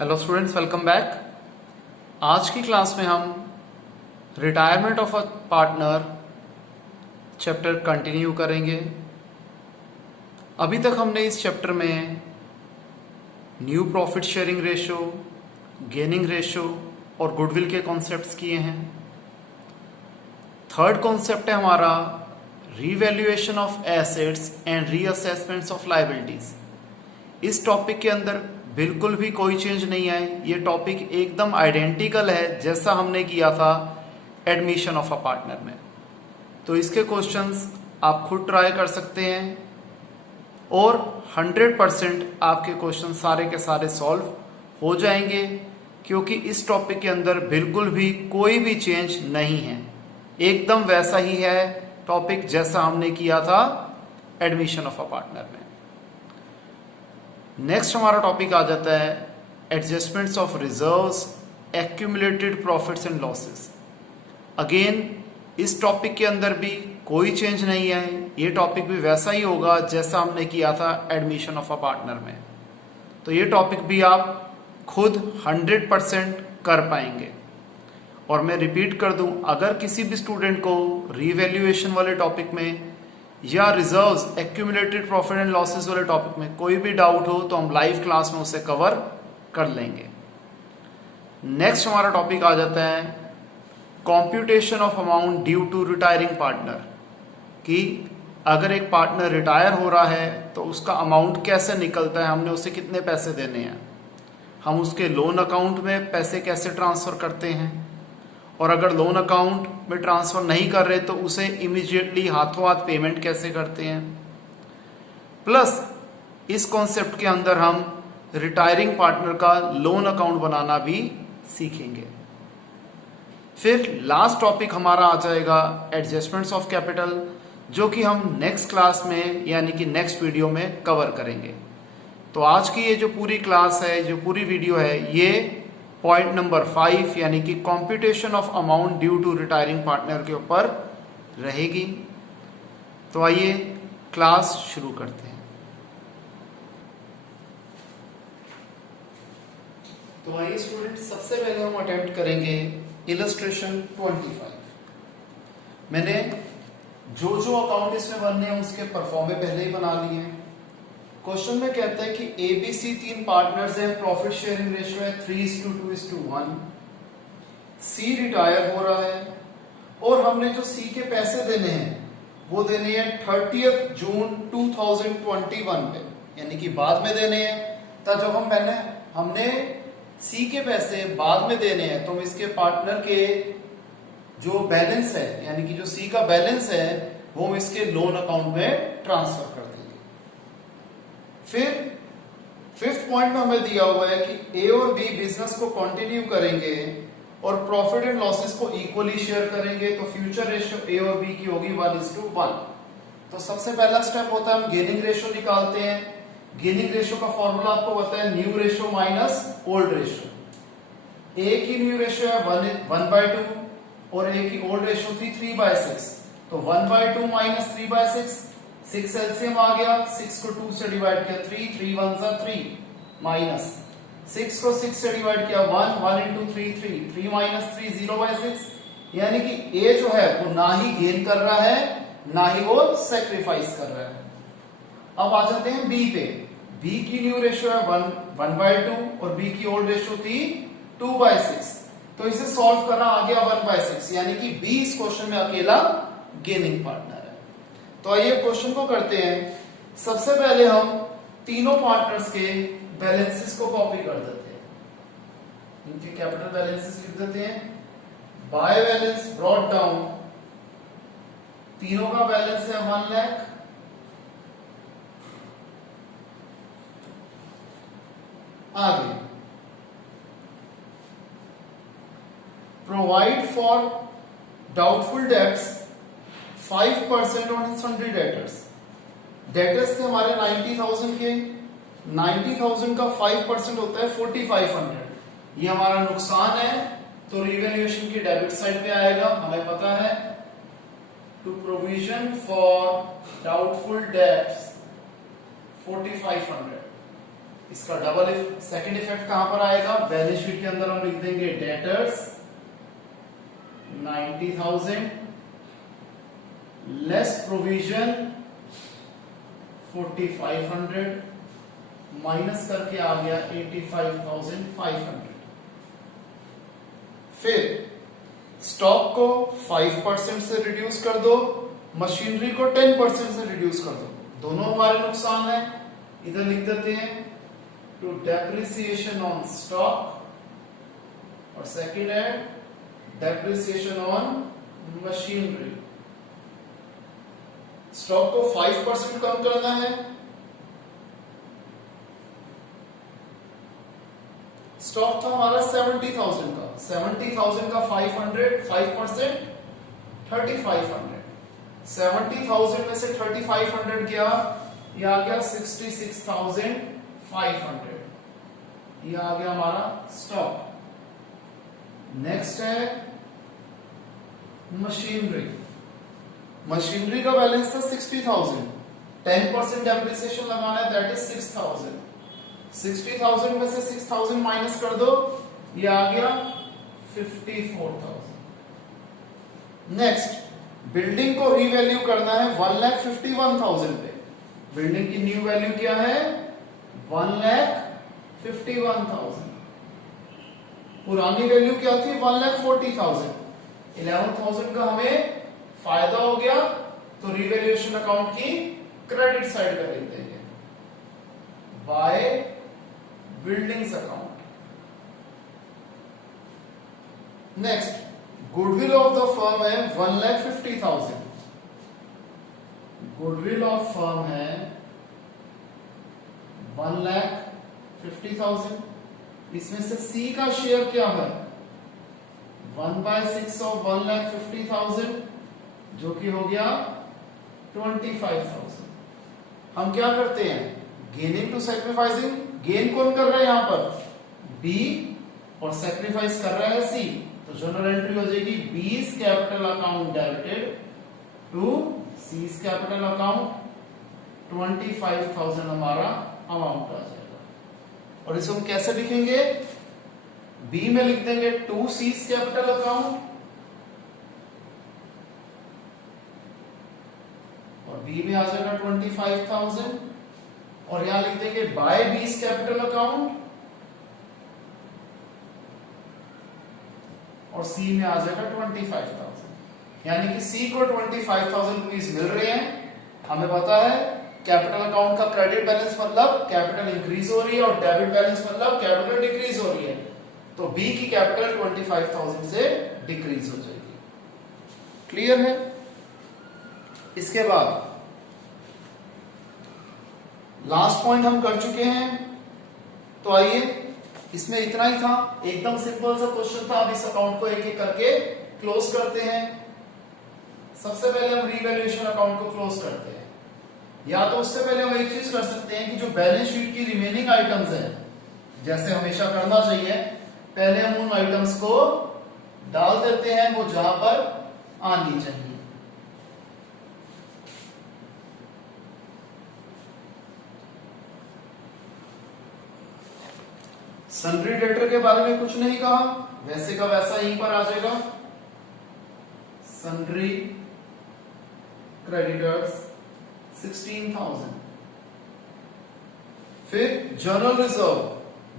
Hello students, welcome back. आज की class में हम retirement of a partner chapter continue करेंगे। अभी तक हमने इस चैप्टर में new profit sharing ratio, gaining ratio और गुडविल के कॉन्सेप्ट्स किए हैं। थर्ड कॉन्सेप्ट है हमारा revaluation of assets and reassessments of liabilities. इस टॉपिक के अंदर बिल्कुल भी कोई चेंज नहीं है। ये टॉपिक एकदम आइडेंटिकल है जैसा हमने किया था एडमिशन ऑफ अ पार्टनर में। तो इसके क्वेश्चंस आप खुद ट्राई कर सकते हैं और 100% आपके क्वेश्चन सारे के सारे सॉल्व हो जाएंगे, क्योंकि इस टॉपिक के अंदर बिल्कुल भी कोई भी चेंज नहीं है। एकदम वैसा ही है टॉपिक जैसा हमने किया था एडमिशन ऑफ अ पार्टनर में। नेक्स्ट हमारा टॉपिक आ जाता है adjustments of reserves, accumulated profits and losses. Again इस टॉपिक के अंदर भी कोई चेंज नहीं है। ये टॉपिक भी वैसा ही होगा जैसा हमने किया था एडमिशन ऑफ अ पार्टनर में। तो ये टॉपिक भी आप खुद 100% कर पाएंगे। और मैं रिपीट कर दूं, अगर किसी भी स्टूडेंट को रीवैल्यूएशन वाले टॉपिक में या reserves, accumulated profit and losses वाले टॉपिक में कोई भी डाउट हो तो हम लाइव क्लास में उसे कवर कर लेंगे। नेक्स्ट हमारा टॉपिक आ जाता है computation of amount due to retiring partner, कि अगर एक पार्टनर रिटायर हो रहा है तो उसका अमाउंट कैसे निकलता है, हमने उसे कितने पैसे देने हैं, हम उसके लोन अकाउंट में पैसे कैसे ट्रांसफर करते हैं, और अगर लोन अकाउंट में ट्रांसफर नहीं कर रहे तो उसे इमीडिएटली हाथों हाथ पेमेंट कैसे करते हैं। प्लस इस कॉन्सेप्ट के अंदर हम रिटायरिंग पार्टनर का लोन अकाउंट बनाना भी सीखेंगे। फिर लास्ट टॉपिक हमारा आ जाएगा एडजस्टमेंट्स ऑफ कैपिटल, जो कि हम नेक्स्ट क्लास में यानी कि नेक्स्ट वीडियो में कवर करेंगे। तो आज की ये जो पूरी क्लास है, जो पूरी वीडियो है, ये पॉइंट नंबर 5 यानी कि computation of amount due to retiring partner के ऊपर रहेगी। तो आइए क्लास शुरू करते हैं। तो आइए स्टूडेंट, सबसे पहले हम अटेम्प्ट करेंगे इलस्ट्रेशन 25। मैंने जो जो अकाउंट इसमें बनने हैं उसके परफॉर्मे पहले ही बना लिए हैं। क्वेश्चन में कहता है कि एबीसी 3 पार्टनर्स हैं, प्रॉफिट शेयरिंग रेशियो है 3:2:1। सी रिटायर हो रहा है और हमने जो सी के पैसे देने हैं वो देने हैं 30 जून 2021 पे, यानी कि बाद में देने हैं। तो जब हमने सी के पैसे बाद में देने हैं तो हम इसके पार्टनर के जो बैलेंस है यानी कि जो सी का बैलेंस है वो हम इसके लोन अकाउंट में ट्रांसफर कर देंगे। फिर फिफ्थ पॉइंट में हमें दिया हुआ है कि ए और बी बिजनेस को कंटिन्यू करेंगे और प्रॉफिट एंड लॉसेस को इक्वली शेयर करेंगे। तो फ्यूचर रेशियो ए और बी की होगी 1:1। तो सबसे पहला स्टेप होता है हम गेनिंग रेशियो निकालते हैं। गेनिंग रेशियो का फॉर्मूला आपको पता है, new ratio minus old ratio. A की न्यू रेशियो है 1/2 और ए की ओल्ड रेशियो थी 3/6। तो 1/2 माइनस 3/6, 6 एलसीएम आ गया, 6 को 2 से डिवाइड किया 3, 3 1 सा 3, माइनस 6 को 6 से डिवाइड किया 1, 1 into 3 3, 3 minus 3 0/6। यानी कि ए जो है वो ना ही गेन कर रहा है ना ही वो सेक्रीफाइस कर रहा है। अब आ जाते हैं बी पे। बी की न्यू रेशियो है 1/2 और बी की ओल्ड रेशियो थी 2/6। तो इसे सॉल्व करना आ गया 1/6, यानी कि बी इस क्वेश्चन में अकेला गेनिंग पार्टनर है। तो आइए क्वेश्चन को करते हैं। सबसे पहले हम तीनों पार्टनर्स के बैलेंसेस को कॉपी कर देते हैं, इनके कैपिटल बैलेंसेस लिख देते हैं। बाय बैलेंस ब्रॉट डाउन, तीनों का बैलेंस है 1 लाख। आगे provide for doubtful debts 5% on sundry debtors. Debtors थे हमारे 90,000 के, 90,000 का 5% होता है 4,500। ये हमारा नुकसान है तो रिवैल्यूएशन की डेबिट साइड पे आएगा। हमें पता है to provision for doubtful debts 4,500। इसका डबल सेकंड इफेक्ट कहां पर आएगा, बैलेंस शीट के अंदर हम लिख देंगे डेटर्स 90,000 लेस प्रोविजन 4,500 माइनस करके आ गया 85,500। फिर स्टॉक को 5% से रिड्यूस कर दो, मशीनरी को 10% से रिड्यूस कर दो, दोनों हमारे नुकसान है। इधर लिख देते हैं टू डेप्रिसिएशन ऑन स्टॉक और सेकंड है डेप्रिसिएशन ऑन मशीनरी। स्टॉक को 5% कम करना है, स्टॉक था हमारा 70,000 का, 70,000 का 5% 3,500, 70,000 में से 3,500 गया, ये आ गया 66,500, ये आ गया हमारा स्टॉक। नेक्स्ट है मशीनरी। मशीनरी का बैलेंस था 60,000, 10% डेप्रिसिएशन लगाना है, दैट इज 6,000। 60,000 में से 6,000 माइनस कर दो, ये आ गया 54,000। नेक्स्ट बिल्डिंग को रीवैल्यू करना है 1,51,000 पे। बिल्डिंग की न्यू वैल्यू क्या है 1,51,000। पुरानी वैल्यू क्या थी 1,40,000। 11,000 का हमें फायदा हो गया, तो रिवैल्यूएशन अकाउंट की क्रेडिट साइड पे लिख देंगे by buildings account. Next goodwill of the firm है 1,50,000। गुडविल ऑफ फर्म है 1,50,000। इसमें से सी का शेयर क्या है 1/6 ऑफ 1,50,000 जो कि हो गया 25,000। हम क्या करते हैं गेनिंग टू सैक्रिफाइसिंग। गेन कौन कर रहा है यहां पर बी और सैक्रिफाइस कर रहा है सी, तो जनरल एंट्री हो जाएगी B's capital account debited to C's capital account. 25,000 हमारा अमाउंट आ जाएगा। और इसको हम कैसे लिखेंगे बी में लिख देंगे टू सीज कैपिटल अकाउंट और बी में आ जाएगा 25,000 और यहां लिख देंगे बाय बीज कैपिटल अकाउंट और सी में आ जाएगा 25,000। यानी कि सी को 25,000 रुपीज मिल रहे हैं। हमें पता है कैपिटल अकाउंट का क्रेडिट बैलेंस मतलब कैपिटल इंक्रीज हो रही है और डेबिट बैलेंस मतलब कैपिटल डिक्रीज हो रही है, तो बी की कैपिटल 25,000 से डिक्रीज हो जाएगी। क्लियर है। इसके बाद लास्ट पॉइंट हम कर चुके हैं, तो आइए इसमें इतना ही था, एकदम सिंपल सा क्वेश्चन था। अब इस अकाउंट को एक एक करके क्लोज करते हैं। सबसे पहले हम रीवैल्यूएशन अकाउंट को क्लोज करते हैं, या तो उससे पहले हम एक चीज कर सकते हैं कि जो बैलेंस शीट की रिमेनिंग आइटम्स हैं, जैसे हमेशा करना चाहिए, पहले हम उन आइटम्स को डाल देते हैं वो जहां पर आनी चाहिए। सन्ड्री डेटर के बारे में कुछ नहीं कहा, वैसे का वैसा यहीं पर आ जाएगा। Sundry creditors 16,000। फिर जर्नल रिजर्व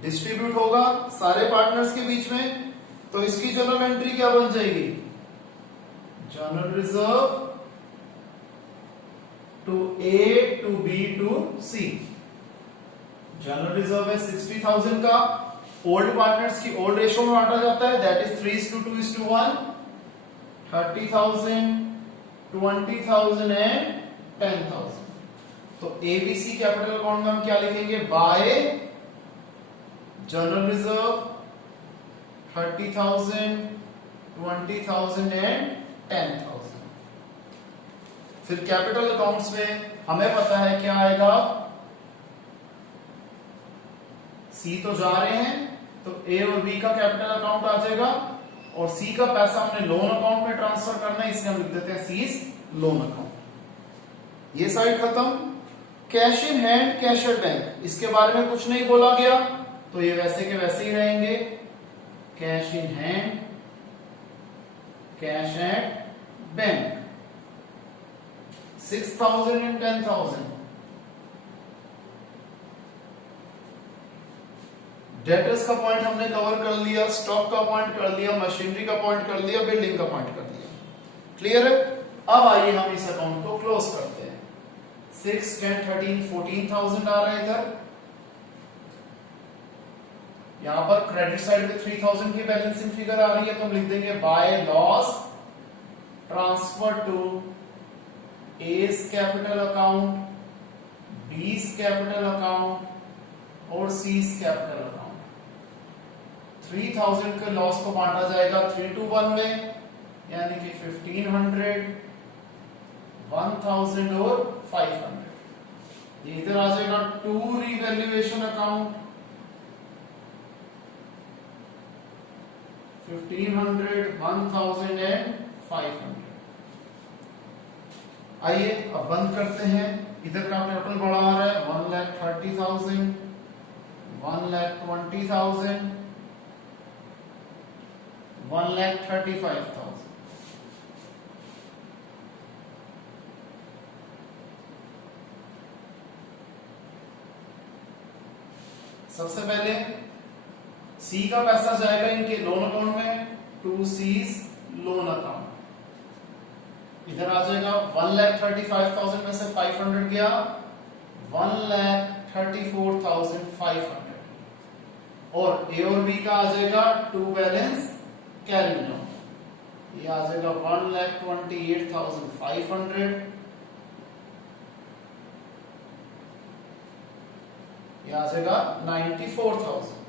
डिस्ट्रीब्यूट होगा सारे पार्टनर्स के बीच में, तो इसकी जर्नल एंट्री क्या बन जाएगी general reserve to A to B to C. General reserve है 60,000 का, ओल्ड पार्टनर्स की ओल्ड रेशो में बांटा जाता है, दैट इज 3:2:1। 30,000 20,000 एंड 10,000। तो एबीसी कैपिटल अकाउंट में हम क्या लिखेंगे बाय जनरल रिजर्व 30,000 20,000 एंड 10,000। फिर कैपिटल अकाउंट्स में हमें पता है क्या आएगा, सी तो जा रहे हैं तो ए और बी का कैपिटल अकाउंट आ जाएगा और सी का पैसा हमने लोन अकाउंट में ट्रांसफर करना है, इसलिए हम लिख देते हैं सीज लोन अकाउंट। ये साइड खत्म। Cash in hand, cash at bank, इसके बारे में कुछ नहीं बोला गया, तो ये वैसे के वैसे ही रहेंगे। Cash in hand, cash at bank, 6,000 and 10,000। Debtors का पॉइंट हमने कवर कर लिया, स्टॉक का पॉइंट कर लिया, मशीनरी का पॉइंट कर लिया, बिल्डिंग का पॉइंट कर लिया। क्लियर है? अब आइए हम इस अकाउंट को क्लोज करते हैं। 6, 10, 13, 14,000 आ रहा है इधर। यहां पर क्रेडिट साइड पे 3,000 की बैलेंसिंग फिगर आ रही है, तो हम लिख देंगे by loss transfer to A's capital account, b's capital account और c's कैपिटल अकाउंट। 3,000 के लॉस को बांटा जाएगा 3 to 1 में, यानी कि 1,500, 1,000 और 500। ये इधर आ जाएगा टू रिवैल्यूएशन अकाउंट, 1,500, 1,000 एंड 500। आइए अब बंद करते हैं। इधर का टोटल बड़ा आ रहा है 1,30,000, 1,20,000, 1,35,000। सबसे पहले सी का पैसा जाएगा इनके लोन अकाउंट में, 2C's लोन अकाउंट। इधर आ जाएगा 1,35,000 में से 500 गया, 1,34,500। और ए और बी का आ जाएगा टू बैलेंस कैरिंग डाउन, ये आ जाएगा 1,28,500, ये आ जाएगा 94,000।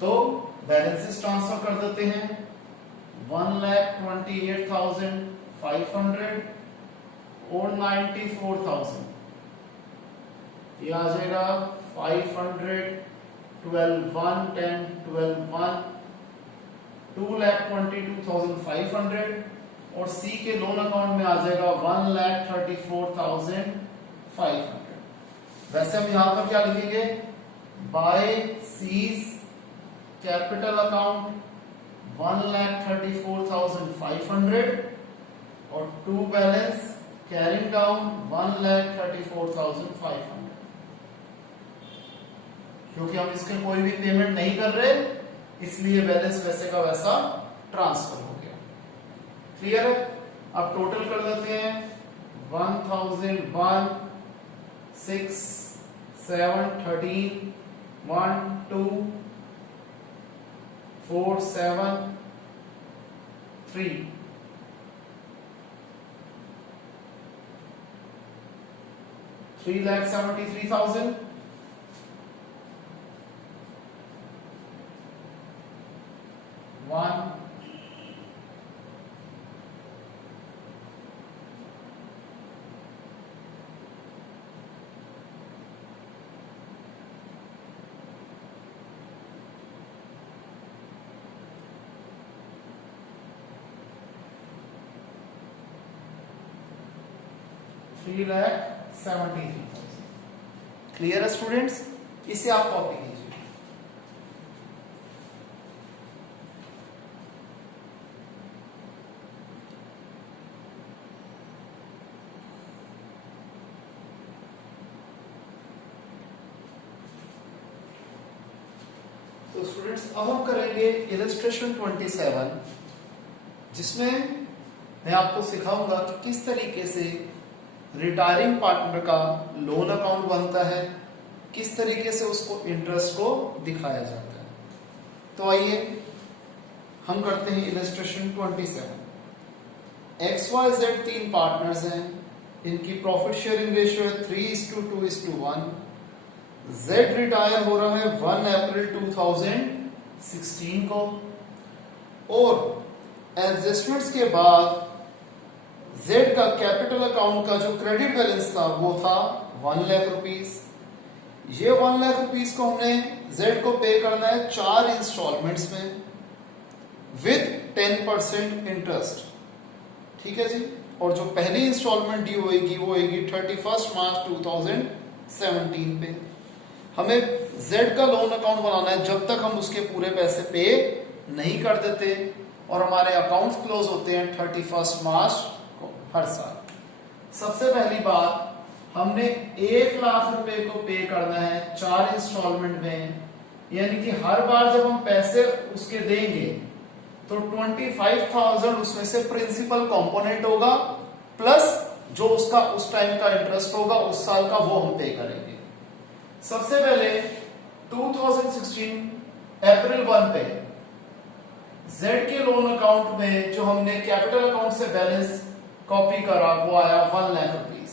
तो बैलेंसेस ट्रांसफर कर देते हैं। 1,28,500 और 94,000, ये आ जाएगा 500, 12, 1, 10, 12, 1, 2,22,500। और सी के लोन अकाउंट में आ जाएगा 1,34,500। वैसे हम यहां पर क्या लिखेंगे, बाय सीज कैपिटल अकाउंट 1,34,500 और टू बैलेंस कैरिंग डाउन 1,34,500। क्योंकि हम इसके कोई भी पेमेंट नहीं कर रहे, इसलिए बैलेंस वैसे का वैसा ट्रांसफर हो गया। क्लियर है? अब टोटल कर लेते हैं। 1,001, 6, 7, 13, 1, 2, 4, 7, 3, 3,73,000, 1, 3,73,000। क्लियर है स्टूडेंट्स? इसे आप कॉपी कीजिए। तो स्टूडेंट्स अब हम करेंगे इलस्ट्रेशन 27, जिसमें मैं आपको सिखाऊंगा कि किस तरीके से रिटायरिंग पार्टनर का लोन अकाउंट बनता है, किस तरीके से उसको इंटरेस्ट को दिखाया जाता है। तो आइए हम करते हैं इलस्ट्रेशन 27। XYZ तीन पार्टनर्स हैं, इनकी प्रॉफिट शेयरिंग रेशियो है 3:2:1। Z रिटायर हो रहा है 1 अप्रैल 2016 को, और एडजस्टमेंट्स के बाद Z का कैपिटल अकाउंट का जो क्रेडिट बैलेंस था वो था 1 लाख रुपीस। ये 1 लाख रुपीस को हमने Z को पे करना है 4 इंस्टॉलमेंट्स में विद 10% इंटरेस्ट। ठीक है जी। और जो पहली इंस्टॉलमेंट ड्यू होगी वो होगी 31 मार्च 2017 पे। हमें जेड का लोन अकाउंट बनाना है जब तक हम उसके पूरे पैसे पे नहीं कर देते, और हमारे अकाउंट्स क्लोज होते हैं 31 मार्च को हर साल। सबसे पहली बात, हमने 1 लाख रुपए को पे करना है 4 इंस्टॉलमेंट में, यानी कि हर बार जब हम पैसे उसके देंगे तो 25,000 उसमें से प्रिंसिपल कंपोनेंट होगा, प्लस जो उसका उस टाइम का इंटरेस्ट होगा उस साल का, वो हम पे करेंगे। सबसे पहले 2016 अप्रैल 1 पे जेड के लोन अकाउंट में जो हमने कैपिटल अकाउंट से बैलेंस कॉपी करा वो आया 1 लाख रुपीस।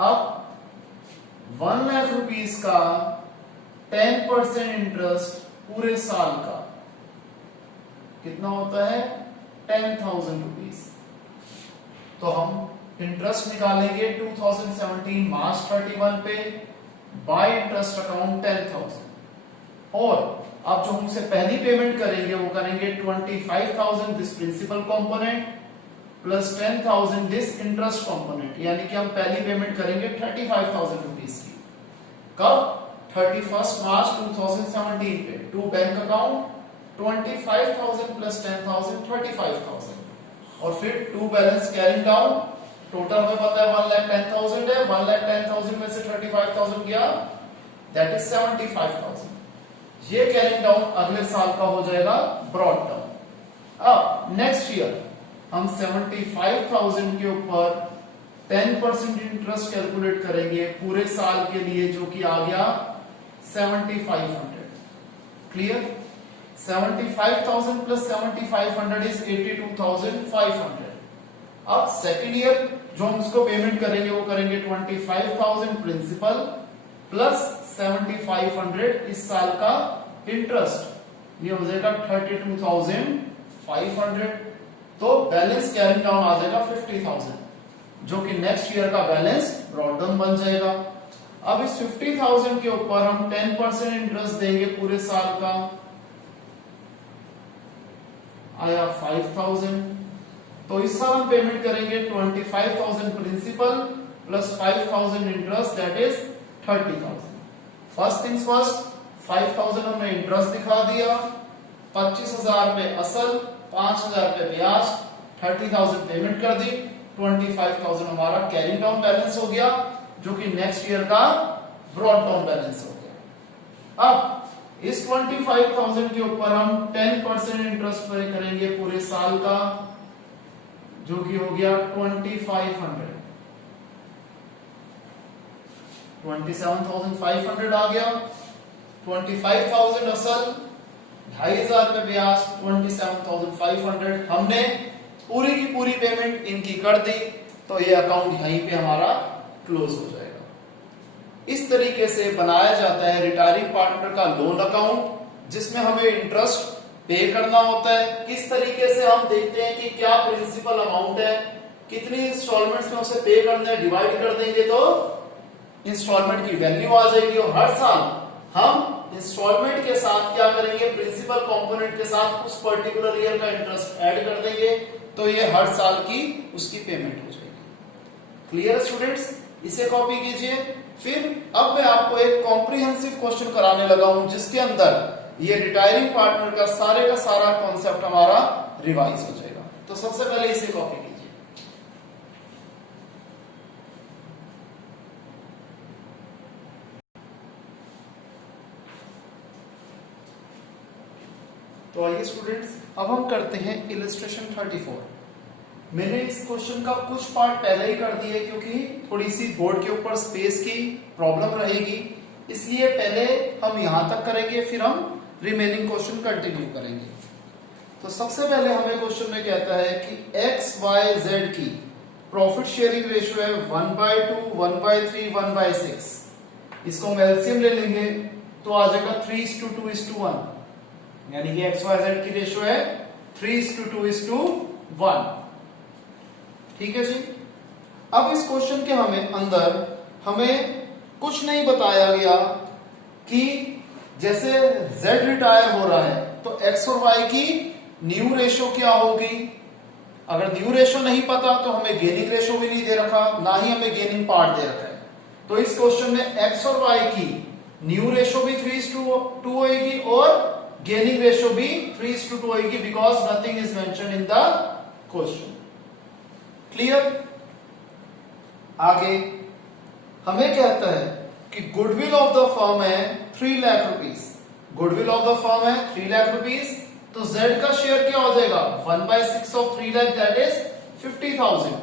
अब 1 लाख रुपीस का 10% इंटरेस्ट पूरे साल का कितना होता है? 10,000 रुपीस। तो हम इंटरेस्ट निकालेंगे 2017 मार्च 31 पे बाय इंटरेस्ट अकाउंट 10,000, और अब जो हमसे पहली पेमेंट करेंगे वो करेंगे 25,000 this principle component plus 10,000 this interest component, यानी कि हम पहली पेमेंट करेंगे 35,000 रुपीस की। कब? 31 मार्च 2017 पे। टू बैंक अकाउंट 25,000 प्लस 10,000 35,000, और फिर to balance carrying down. Total हमें पता है 1,10,000 है, 1,10,000 में से 35,000 गया, दैट इज 75,000। ये कैरिंग डाउन अगले साल का हो जाएगा ब्रॉड डाउन। अब नेक्स्ट ईयर हम 75,000 के ऊपर 10% इंटरेस्ट कैलकुलेट करेंगे पूरे साल के लिए, जो कि आ गया 7,500। क्लियर? 75,000 plus 7,500 is 82,500। अब सेकेंड ईयर जो हम उसको पेमेंट करेंगे वो करेंगे 25,000 प्रिंसिपल प्लस 7,500 इस साल का इंटरेस्ट, ये हो जाएगा 32,500। तो बैलेंस कैरिंग डाउन आ जाएगा 50,000, जो कि नेक्स्ट ईयर का बैलेंस ब्रॉड डाउन बन जाएगा। अब इस 50,000 के ऊपर हम 10% इंटरेस्ट देंगे पूरे साल का, आया 5,000। तो इस साल हम पेमेंट करेंगे 25,000 principal plus 5,000 interest, that is 30,000। First things first, 5,000 हमने इंटरेस्ट दिखा दिया, 25,000 पे असल, 5,000 पे ब्याज, 30,000 पेमेंट कर दी, 25,000 हमारा कैरिंग डाउन बैलेंस हो गया, जो कि नेक्स्ट ईयर का ब्रॉड डाउन बैलेंस हो गया। अब इस 25,000 के ऊपर हम 10% इंटरेस्ट पे करेंगे पूरे साल का, जो कि हो गया 2,500। 27,500 आ गया, 25,000 असल, 2,500 पे ब्याज, 27,500 हमने पूरी की पूरी पेमेंट इनकी कर दी, तो ये अकाउंट यहीं पे हमारा क्लोज हो जाएगा। इस तरीके से बनाया जाता है रिटायरिंग पार्टनर का लोन अकाउंट, जिसमें हमें इंटरेस्ट पे करना होता है। किस तरीके से हम देखते हैं कि क्या प्रिंसिपल अमाउंट है, कितनी इंस्टॉलमेंट्स में उसे पे करना है, डिवाइड कर देंगे तो इंस्टॉलमेंट की वैल्यू आ जाएगी, और हर साल हम इंस्टॉलमेंट के साथ क्या करेंगे, प्रिंसिपल कंपोनेंट के साथ उस पर्टिकुलर ईयर का इंटरेस्ट ऐड कर देंगे, तो ये हर साल की उसकी पेमेंट हो जाएगी। Clear students? इसे कॉपी कीजिए। फिर अब मैं आपको एक कॉम्प्रिहेंसिव क्वेश्चन कराने लगा हूं, जिसके अंदर ये रिटायरिंग पार्टनर का सारा कॉन्सेप्ट हमारा रिवाइज हो जाएगा। तो सबसे पहले इसे कॉपी कीजिए। तो आइए स्टूडेंट्स, अब हम करते हैं इलस्ट्रेशन 34। मैंने इस क्वेश्चन का कुछ पार्ट पहले ही कर दिया, क्योंकि थोड़ी सी बोर्ड के ऊपर स्पेस की प्रॉब्लम रहेगी, इसलिए पहले हम यहां तक करेंगे, फिर हम रिमेनिंग क्वेश्चन कंटिन्यू करेंगे। तो सबसे पहले हमें क्वेश्चन में कहता है कि एक्स वाई जेड की प्रॉफिट शेयरिंग रेशियो है 1/2, 1/3, 1/6। इसको हम एलसीएम ले लेंगे तो आ जाएगा 3:2:1, यानी कि एक्स वाई जेड की रेशियो है 3:2:1। ठीक है जी। अब इस क्वेश्चन के हमें कुछ नहीं बताया गया कि जैसे z रिटायर हो रहा है तो x और y की न्यू रेशियो क्या होगी, अगर न्यू रेशो नहीं पता तो हमें गेनिंग रेशो भी नहीं दे रखा, ना ही हमें गेनिंग पार्ट दे रखा है। तो इस क्वेश्चन में एक्स और वाई की न्यू रेशो भी 3:2 होगी और गेनिंग रेशो भी 3:2 होगी, because nothing is mentioned in the question. Clear? आगे हमें कहता है कि गुडविल ऑफ द फर्म है 3 lakh rupees. Goodwill of the firm है 3 लाख रुपीस, तो Z का शेयर क्या हो जाएगा 1/6 ऑफ 3 लाख, दैट इज 50,000।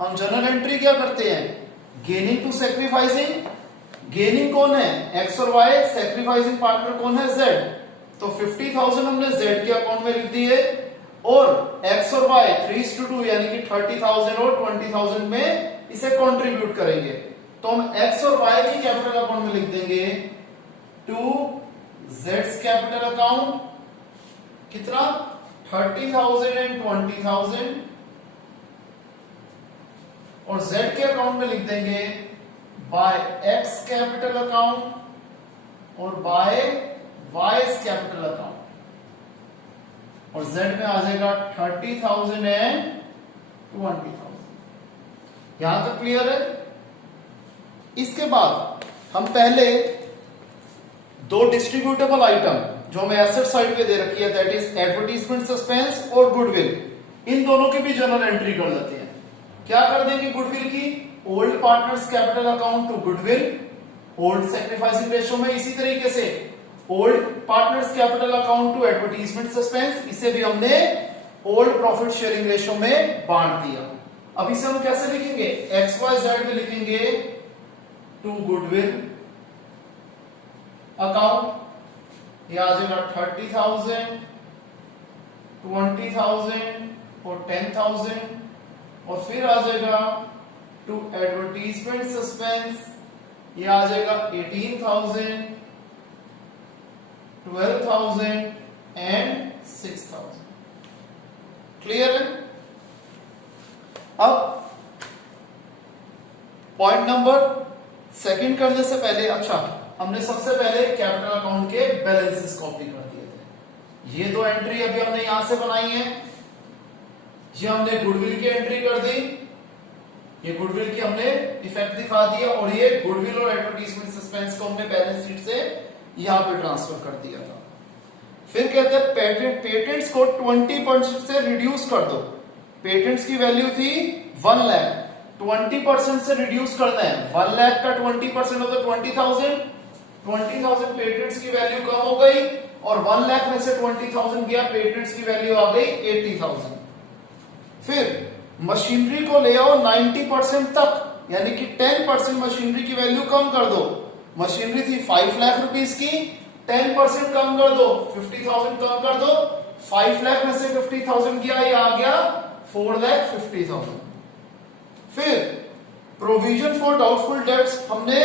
हम जनरल एंट्री क्या करते हैं, गेनिंग टू सैक्रिफाइसिंग। गेनिंग कौन है, एक्स और वाई, सैक्रिफाइसिंग पार्टनर कौन है, Z। तो 50,000 हमने Z के अकाउंट में लिख दिए और एक्स और वाई 3:2 यानी कि 30,000 और 20,000 में इसे कंट्रीब्यूट करेंगे। तो हम एक्स और वाई की कैपिटल अकाउंट में लिख देंगे टू Z's कैपिटल अकाउंट कितना 30,000 एंड 20,000, और Z के अकाउंट में लिख देंगे बाय X कैपिटल अकाउंट और बाय Y's कैपिटल अकाउंट, और Z में आ जाएगा 30,000 एंड 20,000। यहां तक क्लियर है? इसके बाद हम पहले दो डिस्ट्रीब्यूटेबल आइटम जो हमें एसेट साइड पे दे रखी है, दैट इज एडवर्टीजमेंट सस्पेंस और गुडविल, इन दोनों की भी जनरल एंट्री कर लेते हैं। क्या कर देंगे गुडविल की, old partners capital account to goodwill, old sacrificing ratio में इसी तरीके से old partners capital account to advertisement suspense, इसे भी हमने ओल्ड प्रॉफिट शेयरिंग रेशो में बांट दिया। अब इसे हम कैसे लिखेंगे, XYZ में लिखेंगे टू गुडविल अकाउंट, ये आ जाएगा 30,000, 20,000 और 10,000, और फिर आ जाएगा टू एडवर्टीजमेंट सस्पेंस, ये आ जाएगा 18,000, 12,000 एंड 6,000। क्लियर है? अब पॉइंट नंबर सेकंड करने से पहले, अच्छा हमने सबसे पहले कैपिटल अकाउंट के बैलेंसेस कॉपी कर दिए थे। ये दो एंट्री अभी हमने यहां से बनाई है, ये हमने गुडविल की एंट्री कर दी, ये गुडविल की हमने इफेक्ट दिखा दिया, और ये गुडविल और एडवर्टीजमेंट सस्पेंस को हमने बैलेंस शीट से यहां पे ट्रांसफर कर दिया था। फिर कहते हैं पेटेंट्स को 20% से रिड्यूस कर दो। पेटेंट्स की वैल्यू थी 1 लाख, 20% से रिड्यूस करना है। 1 लाख का 20% होता 20,000, 20,000 पेटेंट्स की वैल्यू कम हो गई, और 1 लाख में से 20,000 गया, पेटेंट्स की वैल्यू आ गई 80,000। फिर मशीनरी को ले आओ 90% तक, यानी कि 10% मशीनरी की वैल्यू कम कर दो। मशीनरी थी 5 लाख रुपीस की, 10% कम कर दो, 50,000 कम कर दो, 5 लाख में से 50,000 गया, ये आ गया 4,50,000। फिर प्रोविजन फॉर डाउटफुल डेट्स हमने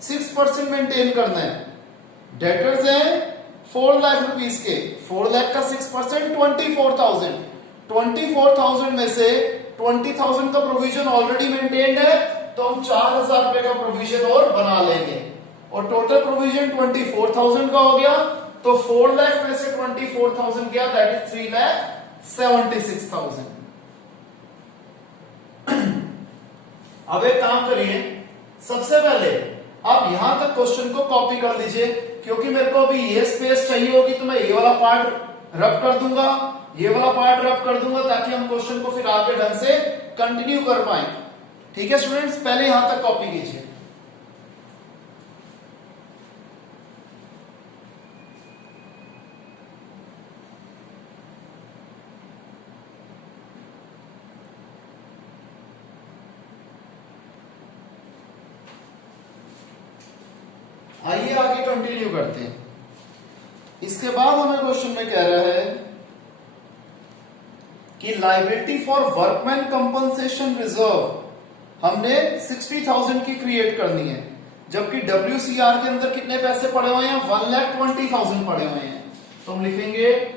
6% मेंटेन करना है। डेटर्स हैं 4 लाख रुपीस के, 4 लाख का 6% 24,000, 24,000 में से 20,000 का प्रोविजन ऑलरेडी मेंटेन्ड है, तो हम 4,000 रुपए का प्रोविजन और बना लेंगे, और टोटल प्रोविजन 24,000 का हो गया। तो 4 लाख में से 24,000 गया, दैट इज 3,76,000। अब एक काम करिए, सबसे पहले आप यहां तक क्वेश्चन को कॉपी कर लीजिए, क्योंकि मेरे को अभी ये स्पेस चाहिए होगी, तो मैं ये वाला पार्ट रब कर दूंगा, ये वाला पार्ट रब कर दूंगा, ताकि हम क्वेश्चन को फिर आगे ढंग से कंटिन्यू कर पाए। ठीक है स्टूडेंट्स, पहले यहां तक कॉपी कीजिए। आइए आगे कंटिन्यू करते हैं। इसके बाद हमें क्वेश्चन में कह रहा है कि liability for workman compensation reserve हमने 60,000 की क्रिएट करनी है, जबकि WCR के अंदर कितने पैसे पड़े हुए हैं, 1,20,000 पड़े हुए हैं। तो हम लिखेंगे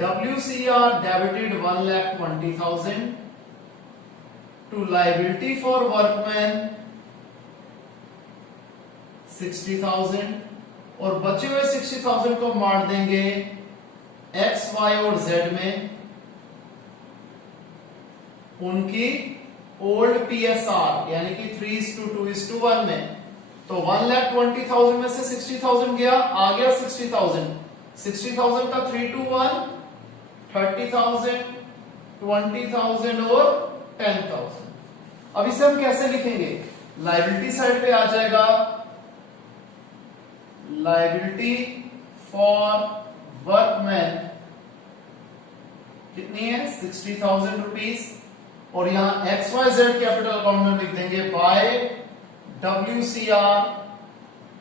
WCR debited 1,20,000 to liability for workman 60,000, और बचे हुए 60,000 को मार देंगे X, Y और Z में, उनकी ओल्ड PSR यानी कि 3:2:1 में, तो 1,20,000 में से 60,000 गया, आ गया 60,000। 60,000 का 3:1 30,000, 20,000 और 10,000। अब इसे हम कैसे लिखेंगे? लायबिलिटी साइड पे आ जाएगा, लायबिलिटी फॉर वर्कमैन कितनी है? 60,000 रुपीज। और यहां XYZ कैपिटल अकाउंट में लिख देंगे बाय WCR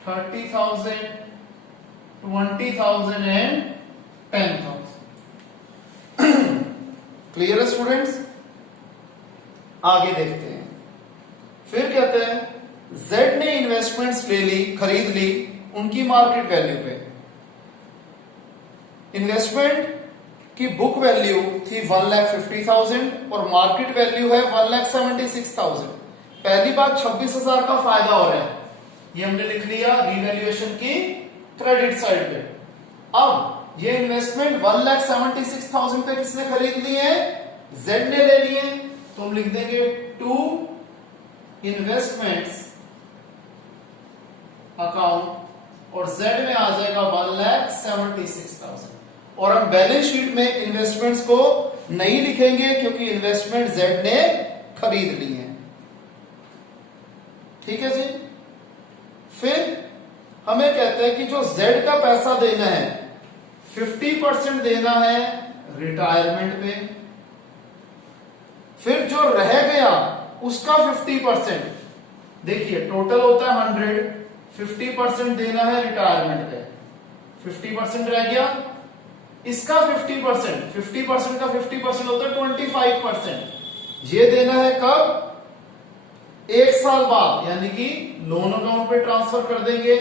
30,000, 20,000 एंड 10,000। क्लियर है स्टूडेंट्स? आगे देखते हैं। फिर कहते हैं Z ने इन्वेस्टमेंट्स ले ली, खरीद ली उनकी मार्केट वैल्यू पे। इन्वेस्टमेंट की बुक वैल्यू थी 1,50,000 और मार्केट वैल्यू है 1,76,000। पहली बात 26,000 का फायदा हो रहा है, ये हमने लिख लिया रिवैल्यूएशन की क्रेडिट साइड पे। अब ये इन्वेस्टमेंट 1,76,000 पे किसने खरीद ली है? Z ने ले लिए, तो हम लिख देंगे टू इन्वेस्टमेंट्स अकाउंट और Z में आ जाएगा 1,76,000। और हम बैलेंस शीट में इन्वेस्टमेंट्स को नहीं लिखेंगे क्योंकि इन्वेस्टमेंट Z ने खरीद ली है। ठीक है जी। फिर हमें कहते हैं कि जो Z का पैसा देना है 50% देना है रिटायरमेंट पे, फिर जो रह गया उसका 50%, देखिए टोटल होता है 100, 50% देना है रिटायरमेंट पे, 50% रह गया, इसका 50% का 50% होता है 25%। ये देना है कब? 1 साल बाद, यानी कि लोन अकाउंट पे ट्रांसफर कर देंगे।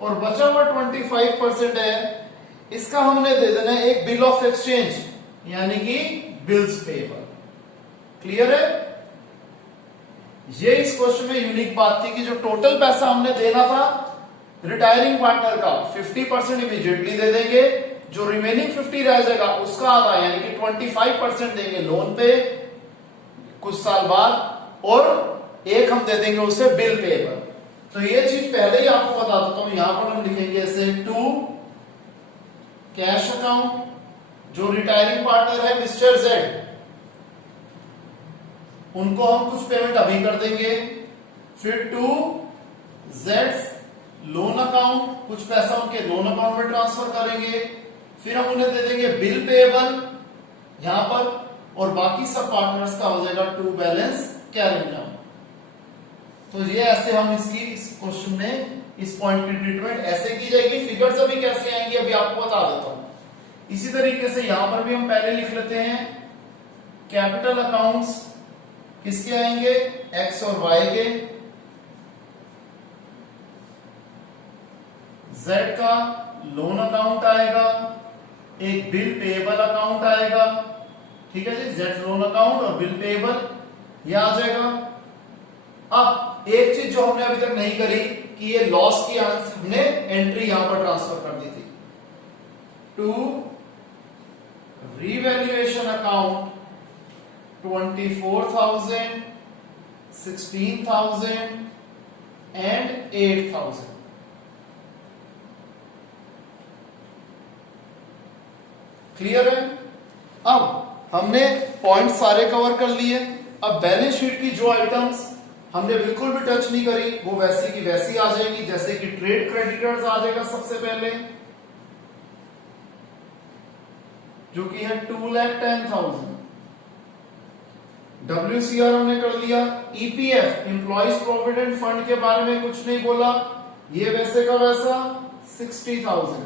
और बचा हुआ 25% है, इसका हमने दे देना है एक बिल ऑफ एक्सचेंज यानी कि बिल्स पेबल। क्लियर है? ये इस क्वेश्चन में यूनिक बात थी कि जो टोटल पैसा हमने देना था रिटायरिंग पार्टनर का 50% इमीडिएटली दे देंगे, जो रिमेनिंग 50 रह जाएगा उसका आधा यानी कि 25% देंगे लोन पे कुछ साल बाद, और एक हम दे देंगे उसे बिल पेबल। तो ये चीज पहले ही आपको बता देता हूं, यहां पर हम लिखेंगे ऐसे टू कैश अकाउंट, जो रिटायरिंग पार्टनर है मिस्टर Z, उनको हम कुछ पेमेंट अभी कर देंगे। फिर टू Z's लोन अकाउंट, कुछ पैसा उनके लोन अकाउंट में ट्रांसफर करेंगे। फिर हम उन्हें दे देंगे बिल पेएबल यहां पर, और बाकी सब पार्टनर्स का हो जाएगा टू बैलेंस कैरिंग डाउन। तो ये ऐसे हम इसकी इस क्वेश्चन में इस पॉइंट की ट्रीटमेंट ऐसे की जाएगी। फिगर्स अभी कैसे आएंगे अभी आपको बता देता हूं। इसी तरीके से यहां पर भी हम पहले लिख लेते हैं कैपिटल अकाउंट्स किसके आएंगे? X और Y के। Z का लोन अकाउंट आएगा, एक बिल पेएबल अकाउंट आएगा। ठीक है जी, Z लोन अकाउंट और बिल पेएबल ये आ जाएगा। अब एक चीज जो हमने अभी तक नहीं करी कि ये लॉस की हमने एंट्री यहां पर ट्रांसफर कर दी थी to revaluation account 24,000, 16,000 and 8,000। Clear है? अब हमने पॉइंट सारे कवर कर लिए। अब बैलेंस शीट की जो आइटम्स हमने बिल्कुल भी टच नहीं करी वो वैसी की वैसी आ जाएंगी, जैसे कि ट्रेड क्रेडिटर्स आ जाएगा सबसे पहले, जो कि है 2,10,000। WCR हमने कर लिया। EPF एम्प्लॉइज प्रोविडेंट फंड के बारे में कुछ नहीं बोला, ये वैसे का वैसा 60,000।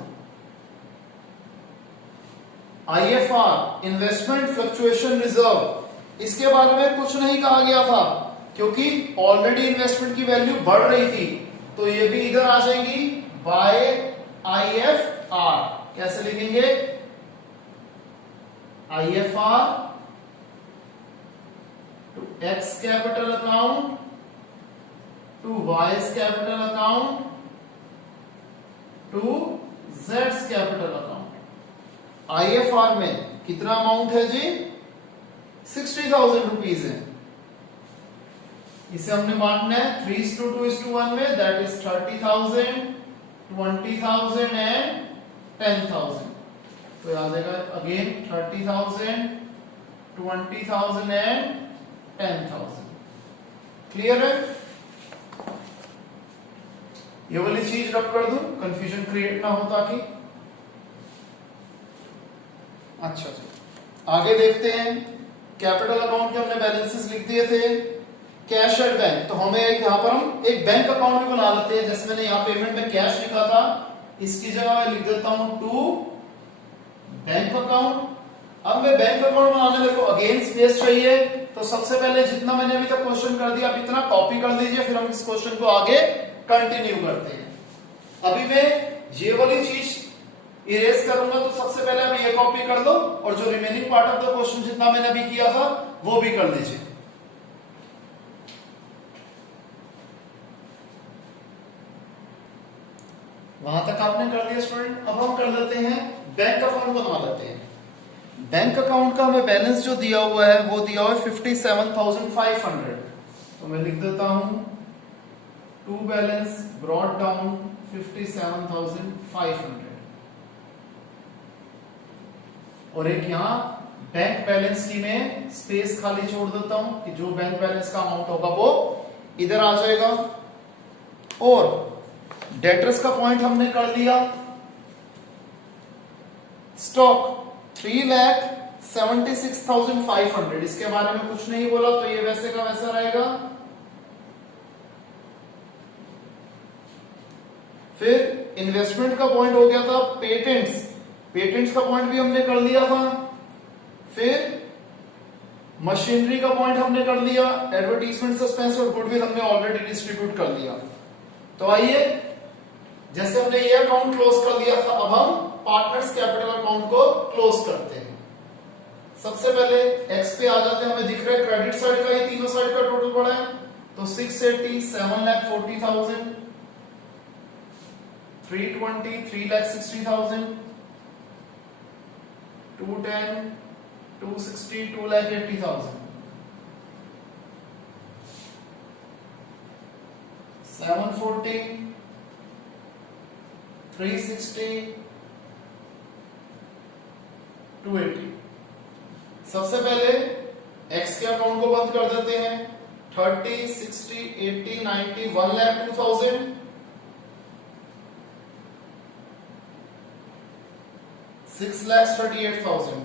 IFR इन्वेस्टमेंट फ्लक्चुएशन रिजर्व, इसके बारे में कुछ नहीं कहा गया था क्योंकि ऑलरेडी इन्वेस्टमेंट की वैल्यू बढ़ रही थी, तो ये भी इधर आ जाएंगी बाय IFR। कैसे लिखेंगे? IFR to X capital account to Y's capital account to Z's capital account. IFR में कितना अमाउंट है जी? 60,000 रुपीज है। इसे हमने बांटना है 3:2:1 में, दैट इज 30,000, 20,000 एंड 10,000। तो आ जाएगा अगेन 30,000, 20,000 एंड 10,000। क्लियर है? ये वाली चीज रब कर दूं, कंफ्यूजन क्रिएट ना हो ताकि। अच्छा जी, आगे देखते हैं। कैपिटल अकाउंट के हमने बैलेंसेस लिख दिए थे। कैश एट बैंक, तो हमें यहां पर हम एक बैंक अकाउंट भी बना लेते हैं। जैसे मैंने यहां पेमेंट में कैश लिखा था, इसकी जगह मैं लिख देता हूं टू बैंक अकाउंट। अब मैं बैंक अकाउंट बनाने मेरे को अगेन स्पेस चाहिए, तो सबसे पहले जितना मैंने अभी तक क्वेश्चन कर दिया, आप इतना कॉपी कर दीजिए, फिर हम इस क्वेश्चन को आगे कंटिन्यू करते हैं। अभी मैं ये वाली चीज इरेज करूंगा, तो सबसे पहले आप ये कॉपी कर दो, और जो remaining part of the question जितना मैंने अभी किया था वो भी कर दीजिए। वहां तक आपने कर दिया स्टूडेंट। अब हम कर लेते हैं बैंक अकाउंट बना लेते हैं। बैंक अकाउंट का हमें बैलेंस जो दिया हुआ है वो दिया हुआ है 57,500। तो मैं लिख देता हूं टू बैलेंस ब्रॉट डाउन 57,500, और एक यहां बैंक बैलेंस की मैं स्पेस खाली छोड़ देता हूं कि जो बैंक बैलेंस का अमाउंट होगा वो इधर आ जाएगा। और डेटर्स का पॉइंट हमने कर लिया। स्टॉक 3,76,500, इसके बारे में कुछ नहीं बोला, तो ये वैसे का वैसा रहेगा। फिर इन्वेस्टमेंट का पॉइंट हो गया था पेटेंट्स, पेटेंट्स का पॉइंट भी हमने कर लिया था। फिर मशीनरी का पॉइंट हमने कर लिया। एडवर्टीजमेंट सस्पेंस और गुडविल हमने ऑलरेडी डिस्ट्रीब्यूट कर लिया। तो आइए, जैसे हमने ये अकाउंट क्लोज कर दिया था, अब हम पार्टनर्स कैपिटल अकाउंट को क्लोज करते हैं। सबसे पहले एक्स पे आ जाते हैं। हमें दिख रहा है क्रेडिट साइड का ही तीनों साइड का टोटल पड़ा है, तो 680, 7,40,000, 320, 3,60,000, 210, 260, 2,80,000, 740, 360, 280। सबसे पहले एक्स के अकाउंट को बंद कर देते हैं। 30, 60, 80, 90, 1,02,000, 6,38,000,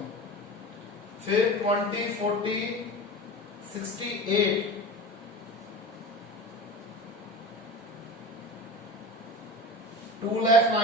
फिर 20, 40, 68, 2,09,000,